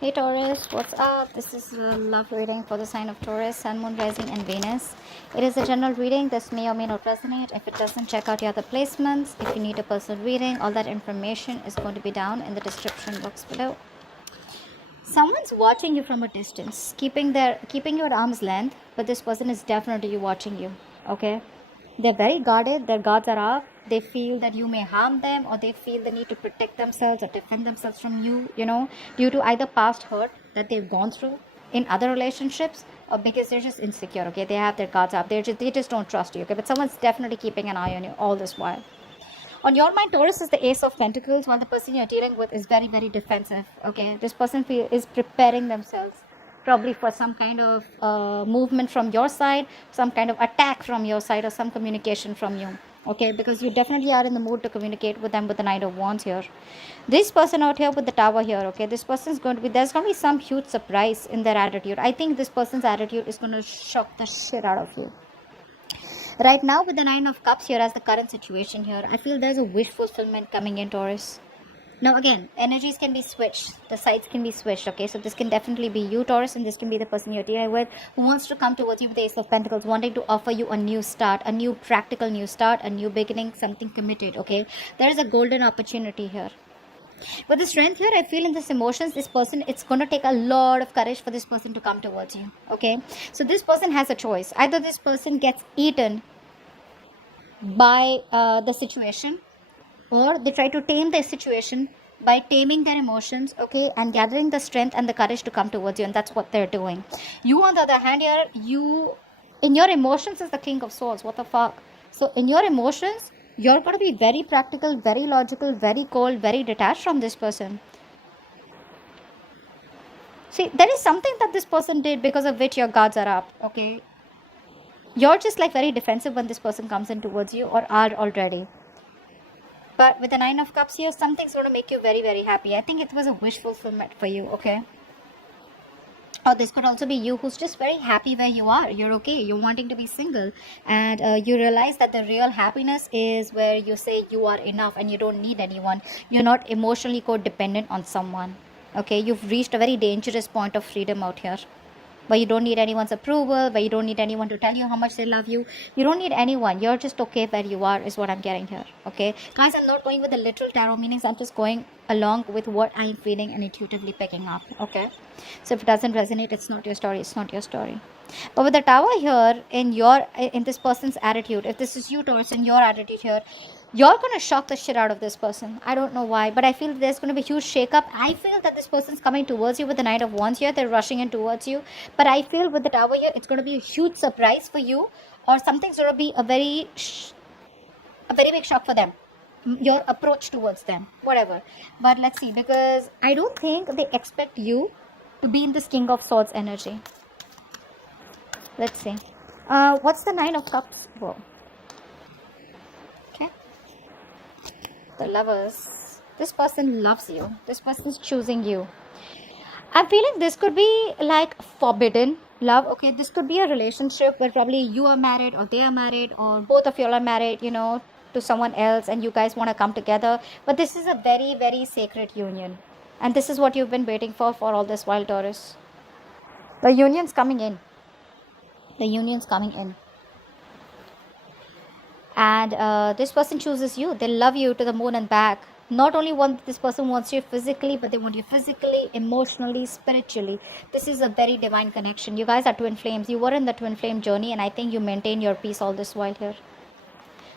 Hey Taurus, what's up? This is a love reading for the sign of Taurus, Sun, Moon, Rising, and Venus. It is a general reading. This may or may not resonate. If it doesn't, check out your other placements. If you need a personal reading, all that information is going to be down in the description box below. Someone's watching you from a distance, keeping you at arm's length, but this person is definitely watching you. Okay? They're very guarded, their guards are up. They feel that you may harm them, or they feel the need to protect themselves or defend themselves from you, due to either past hurt that they've gone through in other relationships, or because they're just insecure. Okay, they have their guards up. They just don't trust you. Okay, but someone's definitely keeping an eye on you all this while. On your mind, Taurus is the Ace of Pentacles, while the person you're dealing with is very, very defensive. Okay, this person is preparing themselves probably for some kind of movement from your side, some kind of attack from your side, or some communication from you. Okay, because you definitely are in the mood to communicate with them with the Knight of Wands here. This person out here with the Tower here, okay, this person's going to be, there's going to be some huge surprise in their attitude. I think this person's attitude is going to shock the shit out of you. Right now, with the Nine of Cups here as the current situation here, I feel there's a wish fulfillment coming in, Taurus. Now again, energies can be switched. The sides can be switched, okay? So this can definitely be you, Taurus, and this can be the person you're dealing with who wants to come towards you with the Ace of Pentacles, wanting to offer you a new start, a new practical new start, a new beginning, something committed, okay? There is a golden opportunity here. With the strength here, I feel in this emotions, this person, it's going to take a lot of courage for this person to come towards you, okay? So this person has a choice. Either this person gets eaten by the situation, or they try to tame their situation by taming their emotions, okay, and gathering the strength and the courage to come towards you, and that's what they're doing. You, on the other hand, here, you, in your emotions, is the King of Swords. What the fuck? So in your emotions, you're going to be very practical, very logical, very cold, very detached from this person. See, there is something that this person did because of which your guards are up, okay? You're just like very defensive when this person comes in towards you, or are already. But with the Nine of Cups here, something's going to make you very, very happy. I think it was a wish fulfillment for you, okay? Or this could also be you who's just very happy where you are. You're okay. You're wanting to be single. And you realize that the real happiness is where you say you are enough and you don't need anyone. You're not emotionally codependent on someone. Okay? You've reached a very dangerous point of freedom out here, where you don't need anyone's approval, where you don't need anyone to tell you how much they love you. You don't need anyone. You're just okay where you are, is what I'm getting here. Okay, guys, I'm not going with the literal tarot meanings. I'm just going along with what I'm feeling and intuitively picking up. Okay, so if it doesn't resonate, it's not your story. It's not your story. But with the Tower here, in this person's attitude, if this is you, Taurus, in your attitude here, you're going to shock the shit out of this person. I don't know why, but I feel there's going to be a huge shake-up. I feel that this person's coming towards you with the Knight of Wands here. They're rushing in towards you. But I feel with the Tower here, it's going to be a huge surprise for you, or something's going to be a very big shock for them. Your approach towards them, whatever. But let's see, because I don't think they expect you to be in this King of Swords energy. Let's see. What's the Nine of Cups? Whoa. Okay. The Lovers. This person loves you. This person's choosing you. I'm feeling this could be like forbidden love. Okay, this could be a relationship where probably you are married, or they are married, or both of you are married, to someone else, and you guys want to come together. But this is a very, very sacred union. And this is what you've been waiting for all this while, Taurus. The union's coming in. The union's coming in. And this person chooses you. They love you to the moon and back. Not only this person wants you physically, but they want you physically, emotionally, spiritually. This is a very divine connection. You guys are twin flames. You were in the twin flame journey, and I think you maintain your peace all this while here.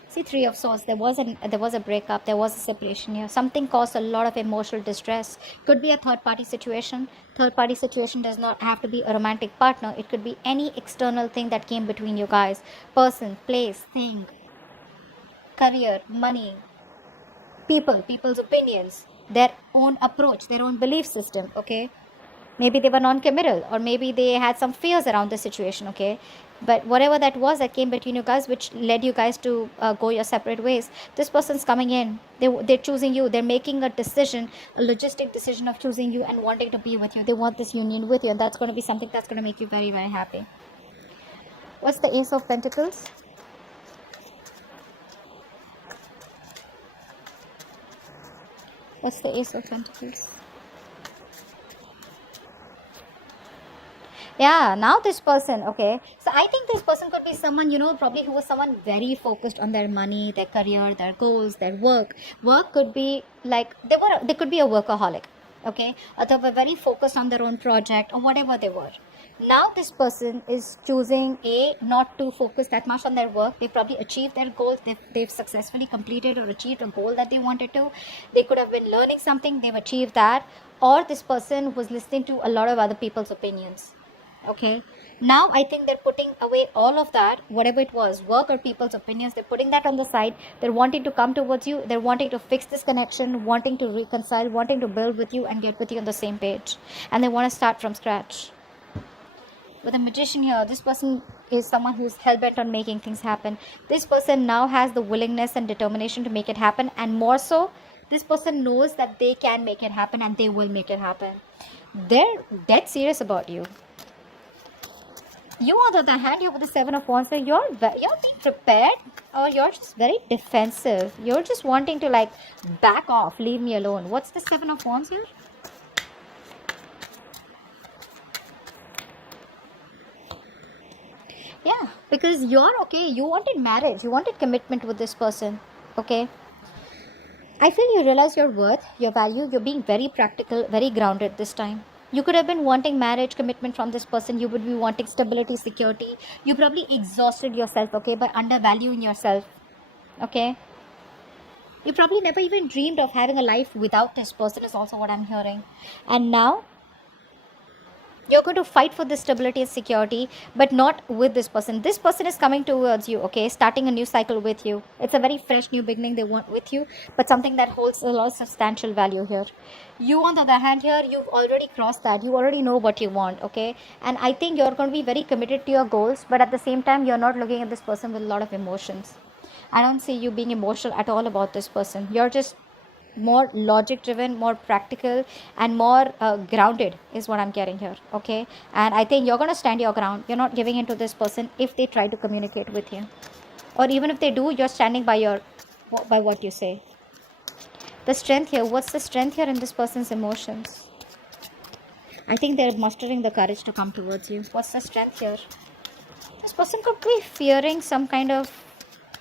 See, Three of Swords. There was a breakup. There was a separation here. Something caused a lot of emotional distress. Could be a third-party situation. Third-party situation does not have to be a romantic partner. It could be any external thing that came between you guys. Person, place, thing, career, money, people's opinions, their own approach, their own belief system. Okay, maybe they were non-committal, or maybe they had some fears around the situation. Okay, but whatever that was that came between you guys, which led you guys to go your separate ways, this person's coming in. They're choosing you. They're making a decision, a logistic decision of choosing you and wanting to be with you. They want this union with you, and that's going to be something that's going to make you very, very happy. What's the Ace of Pentacles? What's the Ace of Pentacles? Yeah, now this person, okay. So I think this person could be someone, probably who was someone very focused on their money, their career, their goals, their work. Work could be like they could be a workaholic, okay, or they were very focused on their own project or whatever they were. Now this person is choosing not to focus that much on their work. They probably achieved their goals. They've successfully completed or achieved a goal that they wanted to. They could have been learning something. They've achieved that. Or this person was listening to a lot of other people's opinions. Okay, now I think they're putting away all of that, whatever it was, work or people's opinions. They're putting that on the side. They're wanting to come towards you. They're wanting to fix this connection, wanting to reconcile, wanting to build with you and get with you on the same page, and they want to start from scratch. With a magician here, this person is someone who's hell-bent on making things happen. This person now has the willingness and determination to make it happen, and more so, this person knows that they can make it happen and they will make it happen. They're dead serious about you. You, on the other hand, you're with the Seven of Wands, you're being prepared, or you're just very defensive. You're just wanting to like back off, leave me alone. What's the Seven of Wands here? Yeah, because you're okay. You wanted marriage, you wanted commitment with this person. Okay, I feel you realize your worth, your value. You're being very practical, very grounded this time. You could have been wanting marriage commitment from this person. You would be wanting stability, security. You probably exhausted yourself, okay, by undervaluing yourself. Okay, you probably never even dreamed of having a life without this person, is also what I'm hearing. And now you're going to fight for this stability and security, but not with this person. This person is coming towards you, okay, starting a new cycle with you. It's a very fresh new beginning they want with you, but something that holds a lot of substantial value here. You, on the other hand, here, you've already crossed that. You already know what you want, okay, and I think you're going to be very committed to your goals, but at the same time, you're not looking at this person with a lot of emotions. I don't see you being emotional at all about this person. You're just more logic driven, more practical, and more grounded is what I'm getting here, okay. And I think you're going to stand your ground. You're not giving in to this person if they try to communicate with you, or even if they do, you're standing by what you say. The strength here, what's the strength here in this person's emotions? I think they're mustering the courage to come towards you. What's the strength here? This person could be fearing some kind of,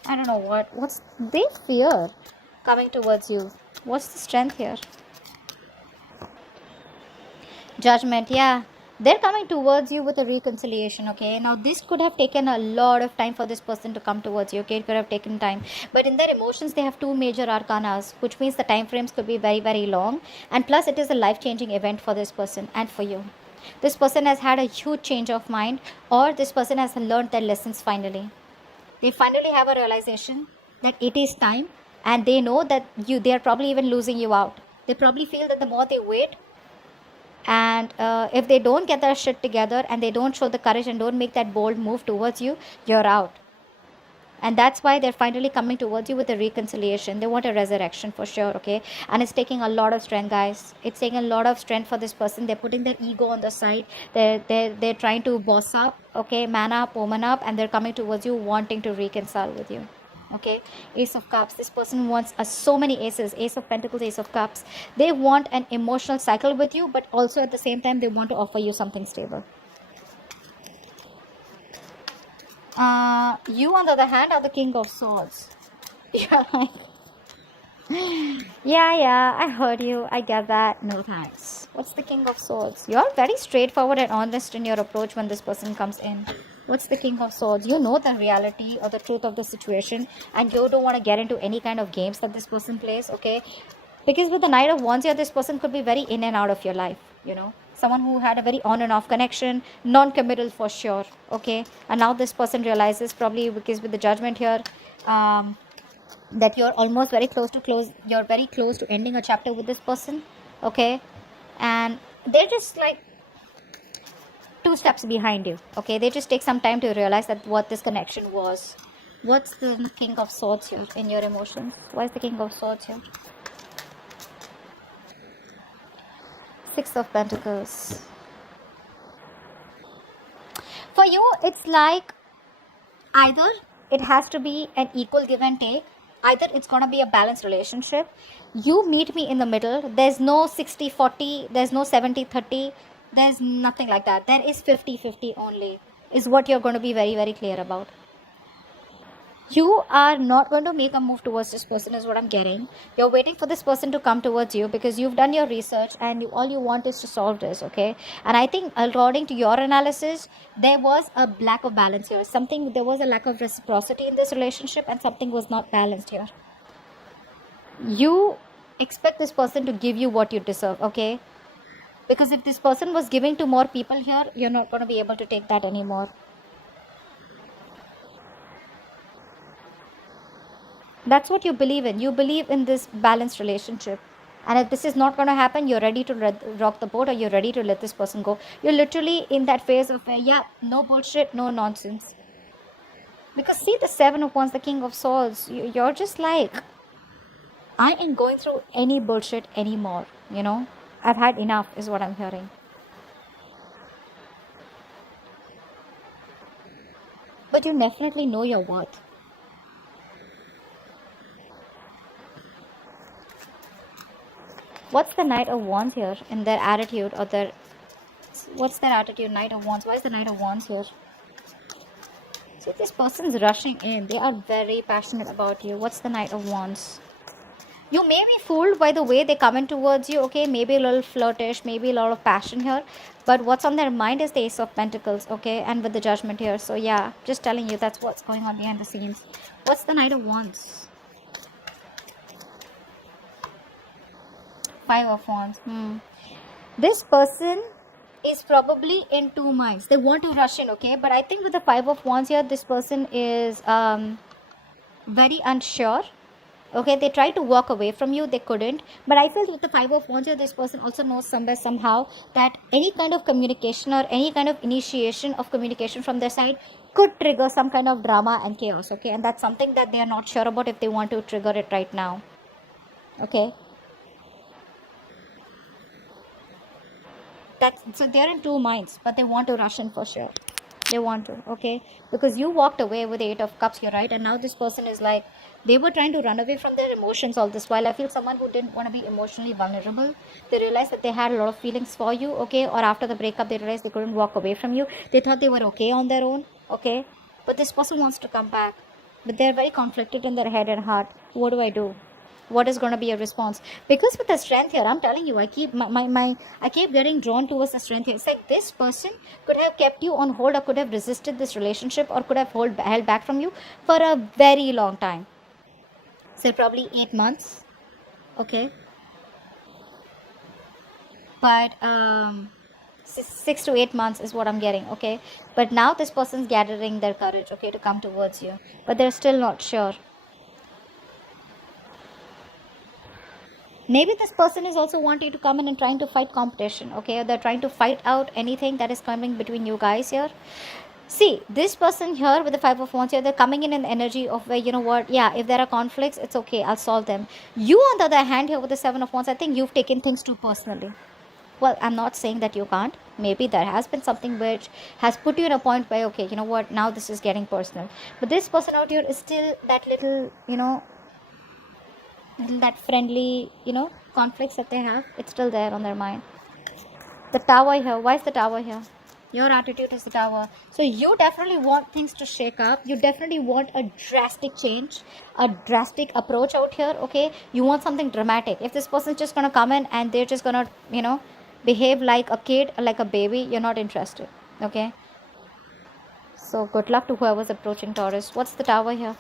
I don't know what's they fear coming towards you. What's the strength here? Judgment, yeah. They're coming towards you with a reconciliation, okay. Now this could have taken a lot of time for this person to come towards you, okay. It could have taken time, but in their emotions they have two major arcanas, which means the time frames could be very, very long, and plus it is a life-changing event for this person and for you. This person has had a huge change of mind, or this person has learned their lessons finally. They finally have a realization that it is time, and they know that they are probably even losing you out. They probably feel that the more they wait, and if they don't get their shit together and they don't show the courage and don't make that bold move towards you, you're out. And that's why they're finally coming towards you with a reconciliation. They want a resurrection for sure, okay. And it's taking a lot of strength, guys. It's taking a lot of strength for this person. They're putting their ego on the side. They're trying to boss up, okay, man up, woman up, and they're coming towards you wanting to reconcile with you. Okay, Ace of Cups. This person wants so many aces. Ace of Pentacles, Ace of Cups. They want an emotional cycle with you, but also at the same time they want to offer you something stable. You, on the other hand, are the King of Swords. Yeah, I heard you. I get that. No thanks. What's the King of Swords? You're very straightforward and honest in your approach when this person comes in. What's the King of Swords? You know the reality or the truth of the situation, and you don't want to get into any kind of games that this person plays, okay? Because with the Knight of Wands here, this person could be very in and out of your life, you know? Someone who had a very on and off connection, non-committal for sure, okay? And now this person realizes, probably because with the Judgment here, that you're almost very close to ending a chapter with this person, okay? And they're just like 2 steps behind you, okay. They just take some time to realize that what this connection was. What's the King of Swords here in your emotions? Why is the King of Swords here? Six of Pentacles. For you, it's like either it has to be an equal give and take, either it's going to be a balanced relationship. You meet me in the middle. There's no 60-40, there's no 70-30. There's nothing like that. There is 50-50 only, is what you're going to be very, very clear about. You are not going to make a move towards this person, is what I'm getting. You're waiting for this person to come towards you because you've done your research and all you want is to solve this, okay? And I think according to your analysis, there was a lack of balance here. There was a lack of reciprocity in this relationship and something was not balanced here. You expect this person to give you what you deserve, okay? Because if this person was giving to more people here, you're not going to be able to take that anymore. That's what you believe in. You believe in this balanced relationship. And if this is not going to happen, you're ready to rock the boat, or you're ready to let this person go. You're literally in that phase of, yeah, no bullshit, no nonsense. Because see the 7 of Wands, the King of Swords, you're just like, I ain't going through any bullshit anymore, you know. I've had enough, is what I'm hearing. But you definitely know your worth. What's the Knight of Wands here in their attitude, or their... What's their attitude, Knight of Wands? Why is the Knight of Wands here? See, this person's rushing in. They are very passionate about you. What's the Knight of Wands? You may be fooled by the way they come in towards you, okay? Maybe a little flirtish, maybe a lot of passion here. But what's on their mind is the Ace of Pentacles, okay? And with the Judgment here. So yeah, just telling you, that's what's going on behind the scenes. What's the Knight of Wands? 5 of Wands. This person is probably in two minds. They want to rush in, okay? But I think with the 5 of Wands here, this person is very unsure. Okay, they tried to walk away from you, they couldn't. But I feel with the 5 of Wands here, this person also knows somewhere, somehow, that any kind of communication or any kind of initiation of communication from their side could trigger some kind of drama and chaos, okay? And that's something that they are not sure about if they want to trigger it right now, okay? So they're in two minds, but they want to rush in for sure. They want to, okay? Because you walked away with the 8 of Cups here, right? And now this person is like, they were trying to run away from their emotions all this while. I feel someone who didn't want to be emotionally vulnerable. They realized that they had a lot of feelings for you, okay? Or after the breakup, they realized they couldn't walk away from you. They thought they were okay on their own, okay? But this person wants to come back. But they're very conflicted in their head and heart. What do I do? What is going to be a response? Because with the Strength here, I'm telling you, I keep I keep getting drawn towards the Strength here. It's like this person could have kept you on hold, or could have resisted this relationship, or could have held back from you for a very long time. So probably 8 months, okay? But 6 to 8 months is what I'm getting, okay? But now this person's gathering their courage, okay, to come towards you. But they're still not sure. Maybe this person is also wanting to come in and trying to fight competition, okay? Or they're trying to fight out anything that is coming between you guys here. See, this person here with the 5 of Wands here, they're coming in an energy of where, you know what, yeah, if there are conflicts, it's okay, I'll solve them. You, on the other hand, here with the 7 of Wands, I think you've taken things too personally. Well, I'm not saying that you can't. Maybe there has been something which has put you in a point where, okay, you know what, now this is getting personal. But this person out here is still that little, you know, that friendly, you know, conflicts that they have, it's still there on their mind. The Tower here, why is the Tower here? Your attitude is the Tower. So you definitely want things to shake up. You definitely want a drastic change, a drastic approach out here, okay? You want something dramatic. If this person's just gonna come in and they're just gonna, you know, behave like a kid, like a baby, you're not interested, okay? So good luck to whoever's approaching Taurus. What's the Tower here?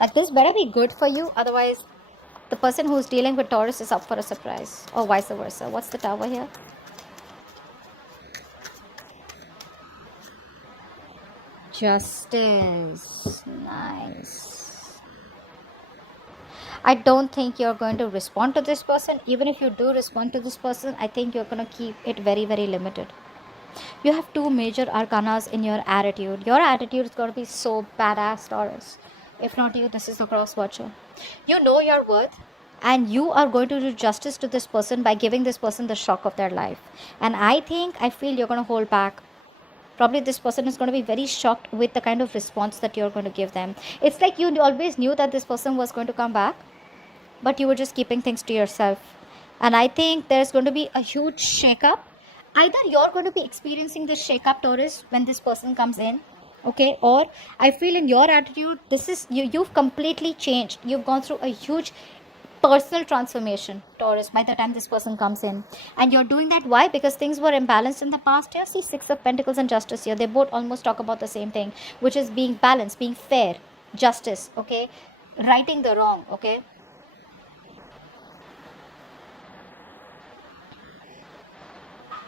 Like, this better be good for you, otherwise the person who's dealing with Taurus is up for a surprise, or vice versa. What's the Tower here? Justice. Nice. I don't think you're going to respond to this person. Even if you do respond to this person, I think you're going to keep it very, very limited. You have two major arcanas in your attitude. Your attitude is going to be so badass, Taurus. If not you, this is the cross watcher. You know your worth, and you are going to do justice to this person by giving this person the shock of their life. And I feel you're going to hold back. Probably this person is going to be very shocked with the kind of response that you're going to give them. It's like you always knew that this person was going to come back, but you were just keeping things to yourself. And I think there's going to be a huge shakeup. Either you're going to be experiencing this shakeup, Taurus, when this person comes in, okay, or I feel in your attitude, this is you've completely changed. You've gone through a huge personal transformation, Taurus, by the time this person comes in. And you're doing that, why? Because things were imbalanced in the past. Here, see, Six of Pentacles and Justice here, they both almost talk about the same thing, which is being balanced, being fair, justice, okay, righting the wrong, okay.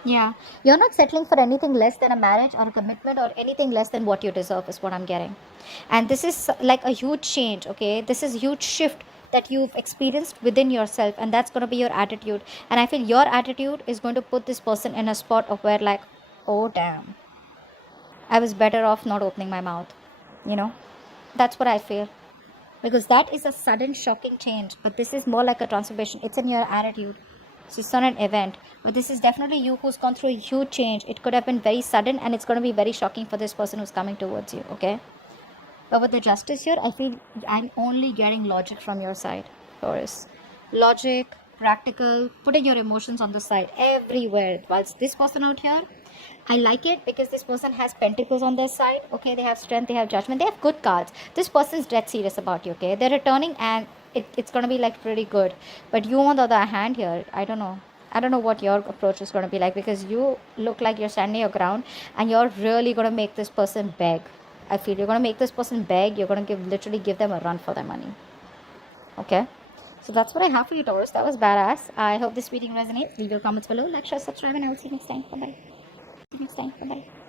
Yeah, you're not settling for anything less than a marriage or a commitment or anything less than what you deserve, is what I'm getting. And this is like a huge change, okay? This is a huge shift that you've experienced within yourself, and that's going to be your attitude. And I feel your attitude is going to put this person in a spot of where, like, oh, damn, I was better off not opening my mouth, you know? That's what I feel. Because that is a sudden, shocking change, but this is more like a transformation. It's in your attitude. So it's not an event, but this is definitely you who's gone through a huge change. It could have been very sudden, and it's going to be very shocking for this person who's coming towards you, okay? But with the Justice here, I feel I'm only getting logic from your side, Taurus. Logic, practical, putting your emotions on the side everywhere. Whilst this person out here, I like it because this person has pentacles on their side, okay? They have strength, they have judgment, they have good cards. This person's dead serious about you, okay? They're returning, and it's going to be like pretty good. But you, on the other hand here, I don't know what your approach is going to be like, because you look like you're standing your ground and you're really going to make this person beg. I feel you're going to make this person beg. You're going to literally give them a run for their money, okay? So that's what I have for you, Taurus. That was badass. I hope this reading resonates. Leave your comments below, like, share, subscribe, and I will see you next time. Bye bye. See you next time. Bye bye.